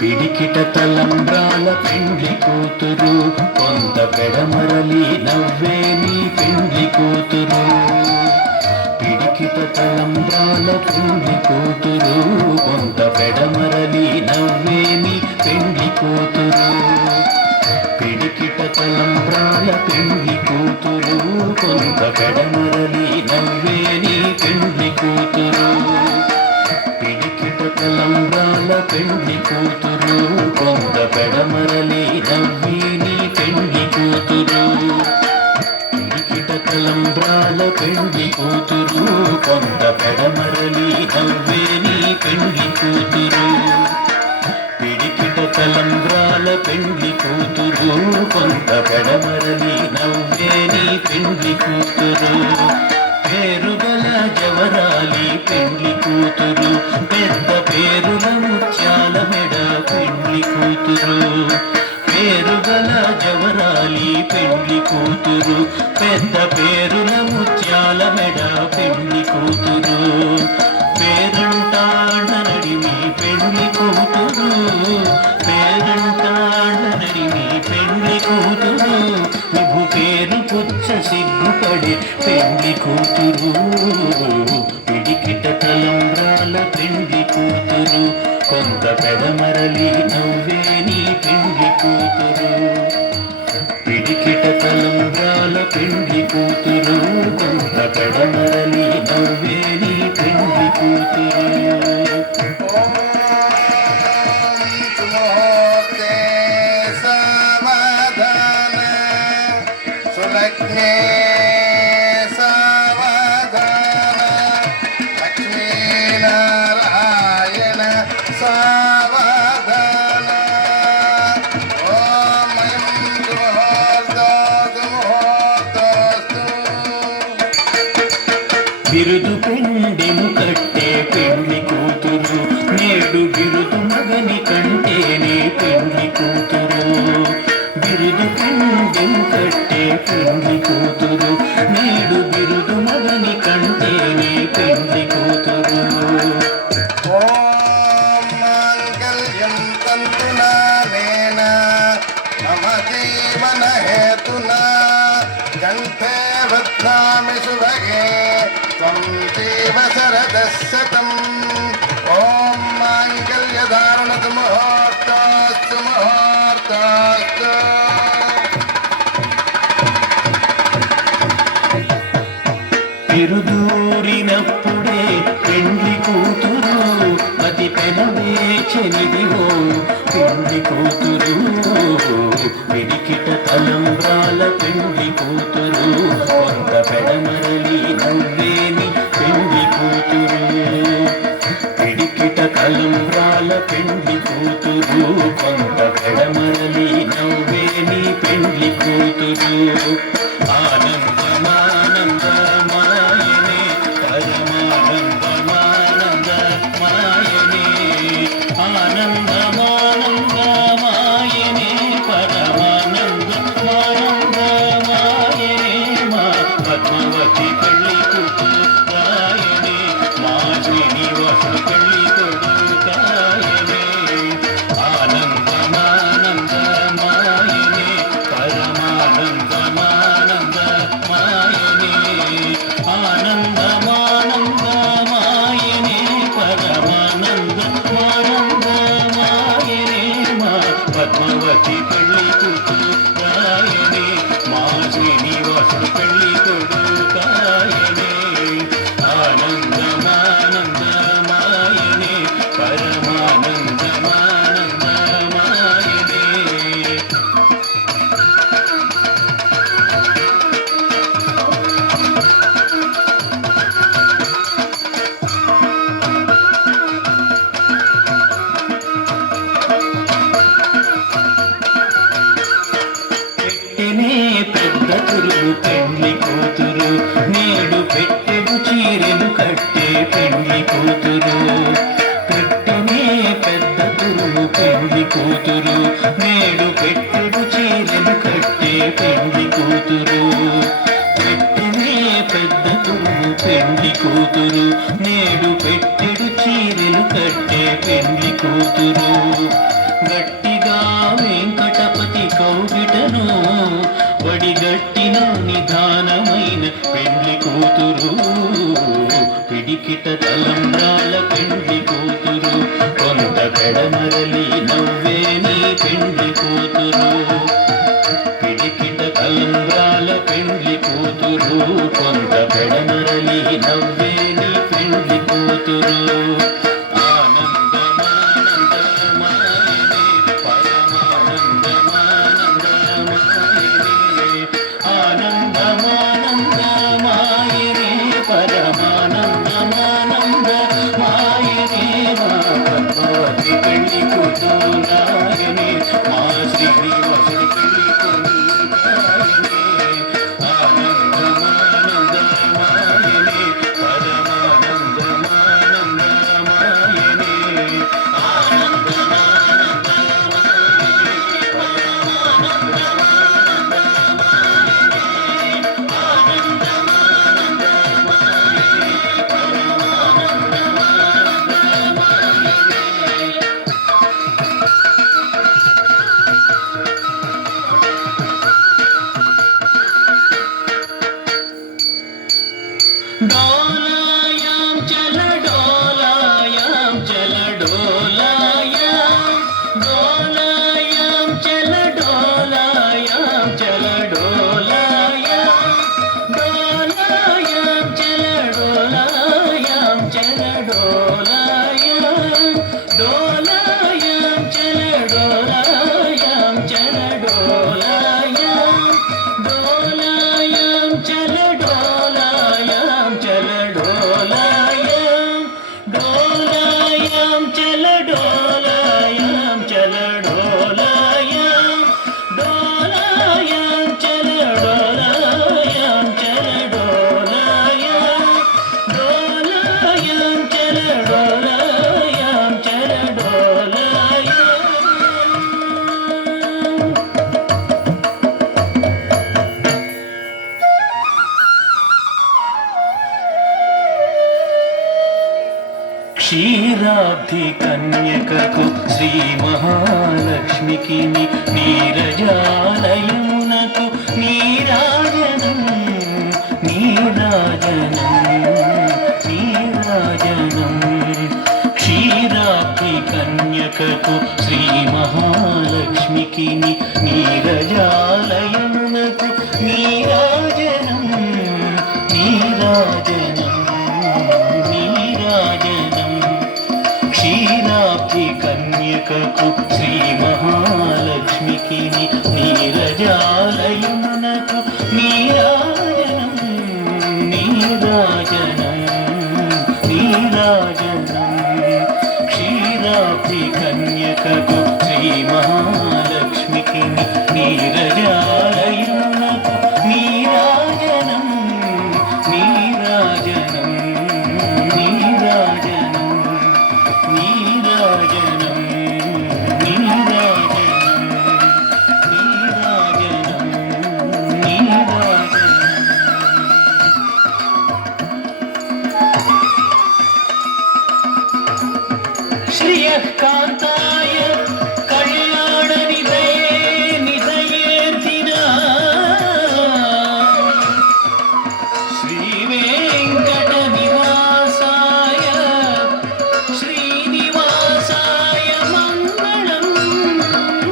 పిడికిట తలంబ్రాల పెండ్లి కూతురు కొంత పెడమరలి నవ్వే నీ పెండ్లి కూతురు. పిడికిట తలంబ్రాల పెండ్లి కూతురు కొంత పెడమరలి నవ్వే నీ పెండ్లి కూతురు. పిడికిట తలంబ్రాల పెండ్లి కూతురు కొంత పెడమరలి నవ్వే నీ పెండ్లి కూతురు. పిడికిట తలంబ్రాల పెండ్లి కూతురు కొంత పెడమరలి నవ్వి నీ పెండ్లి కూతురు. పిడికిట తలంబ్రాల పెండ్లి కూతురు కొంత పెడమరలి నవ్వే నీ పెండ్లి కూతురు. పిడికిట తలంబ్రాల పెండ్లి కూతురు కొంత పెడమరలి నవ్వే నీ పెండ్లి కూతురు. పేరుగల జవరాలి పెండ్లి కూతురు పెద్ద పేరుల ముత్యాల మెడ పెండ్లి కూతురు. పేరుగల జవరాలి పెండ్లి కూతురు పెద్ద పేరుల ముత్యాల మెడ పెండ్లి కూతురు. పేరంటాళ్ళ నడిమి పెండ్లి కూతురు పేరంటాళ్ళ నడిమి పెండ్లి కూతురు. విభు పేరు పుచ్చ సిగ్గుపడి పెండ్లి కూతురు. పిడికిట తలంబ్రాల పెండ్లి కూతురు కొంత పెడమరలి నవ్వే నీ పెండ్లి కూతురు. పిడికిట తలంబ్రాల పెండ్లి కూతురు కొంత పెడమరలి నవ్వే నీ పెండ్లి కూతురు. సులగ్నే సావధాన లక్ష్మీనారాయణ సావధాన. ఓమయం ముహూర్తోస్తు. బిరుదు పెండెను కట్టే పెండ్లి కూతురు నేడు బిరుదు మగని కంటేనే పెండ్లి కూతురు. బిరుదు పెండెను కట్టే పెండ్లి కూతురు నేడు బిరుదు మగని కంటేనే పెండ్లి కూతురు. ఓం మాంగళ్యం తంతునా నేన మమ జీవన హేతునా కంఠే బధ్నామి శుభగే త్వం జీవ శరదశతం. ఓం మాంగళ్యధారణతు ముహూర్తోస్తు ముహూర్తోస్తు. తిరుదూరినప్పుడే పెండ్లి కూతురు అతి పెనవేచనిదివో పెండ్లి కూతురు. పిడికిట తలంబ్రాల పెండ్లి కూతురు కొంత పెడమరలి నవ్వేని పెండ్లి కూతురు. పిడికిట తలంబ్రాల పెండ్లి కూతురు కొంత పెడమరలి నవ్వేని పెండ్లి కూతురు. ఆనందమానందమాయనే పరమానందమానందమాయనే ఆనందమానందమాయనే పరమానందమానందమాయనే. మా పద్మవతి పెళ్లి కూతురాయనే మా శ్రీనివాస పెళ్లి కొడుకాయనే. ఆనందమానందమాయనే పరమానందమానందమాయనే ఆనందమానందమాయనే పరమానందమానందమాయనే. కూతురు నేడు పెట్టెడు చీరెలు కట్టే పెండ్లి కూతురు పెట్టినే పెద్ద తురుము పెండ్లి కూతురు నేడు పెట్టెడు చీరెలు కట్టే పెండ్లి కూతురు గట్టిగా వెంకటపతి కౌగిటను వడిగట్టిన నిదానమైన పెండ్లి కూతురు పిడికిట తలంబ్రాల పెండ్లి కూతురు కొంత పెడమరలి నవ్వే నీ పెండ్లి కూతురు పిడికిట తలంబ్రాల పెండ్లి కూతురు కొంత పెడమరలి నవ్వే నీ పెండ్లి కూతురు डोलायां चल डोलायां चल डोलायां डोलायां चल डोलायां चल डोलायां डोलायां चल डोलायां चल डोलायां डोलायां चल डोलायां चल डोलायां डोलायां चल डोलायां चल डोलायां डोलायां चल डोलायां चल डोलायां डोलायां चल डोलायां चल डोलायां डोलायां चल डोलायां चल डोलायां क्षीराब्धि कन्यकకు శ్రీ మహాలక్ష్మికి నీరజాలయమునకు నీరాజనం నీరాజనం నీరాజనం క్షీరాబ్ధి కన్యకకు శ్రీ మహాలక్ష్మికి నీరజాలయమునకు నీరాజనం నీరాజనం నీరాజనం క్షీరాబ్ధి కన్యకకు శ్రీ మహాలక్ష్మికి నీరజాలయమునకు నీరాజనం నీరాజనం నీరాజనం క్షీరాబ్ధి కన్యకకు శ్రీ మహాలక్ష్మికి నీరజ